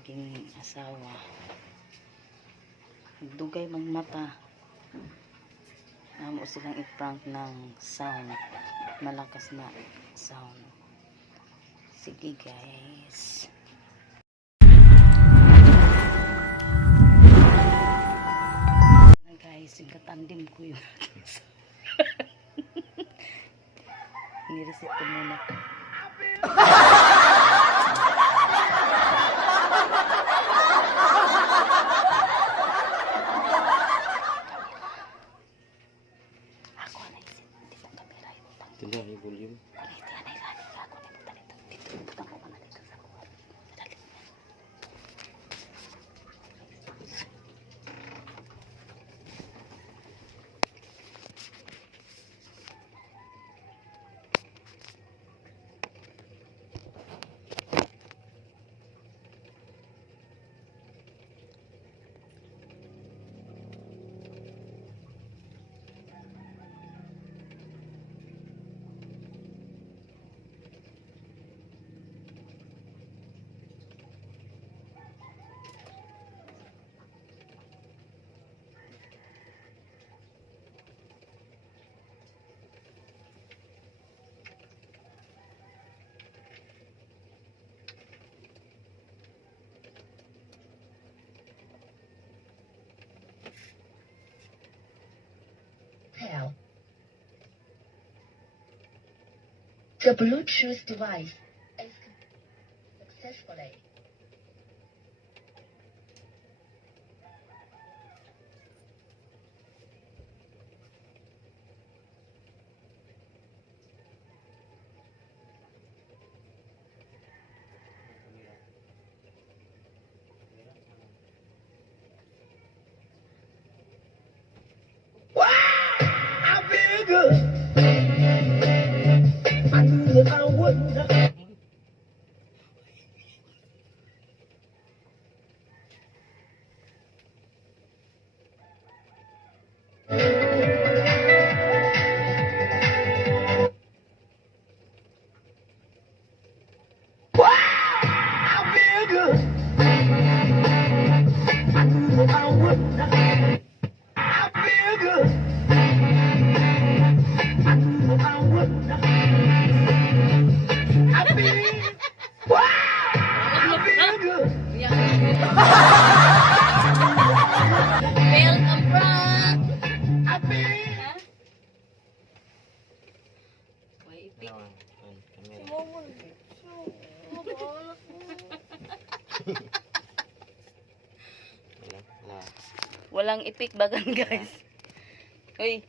aking asawa. Dugay magmata. Amo silang i-prank ng sound. Malakas na sound. Sige guys. Na guys, yung katandim ko yung nireset ko muna. Tidak ada volume. The Bluetooth device is successfully. Wow, I feel good. I knew that I wouldn't. Wow, I feel good. I knew that I wouldn't. I feel good. I knew that I wouldn't. I feel. Wow, I feel good. Welcome prank! I feel. Why ipik? Walang ipik bagan guys. Uy.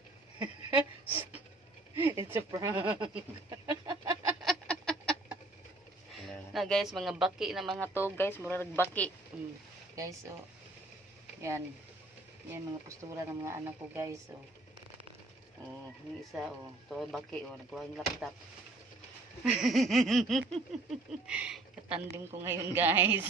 It's a prank. Na guys, mga baki na mga to guys, murag baki. Guys, oh. Yan. Yan mga postura ng mga anak ko guys, oh. Oh, yung isa, oh. To baki, oh. Nagkuha yung laptop. Katandim ko ngayon guys.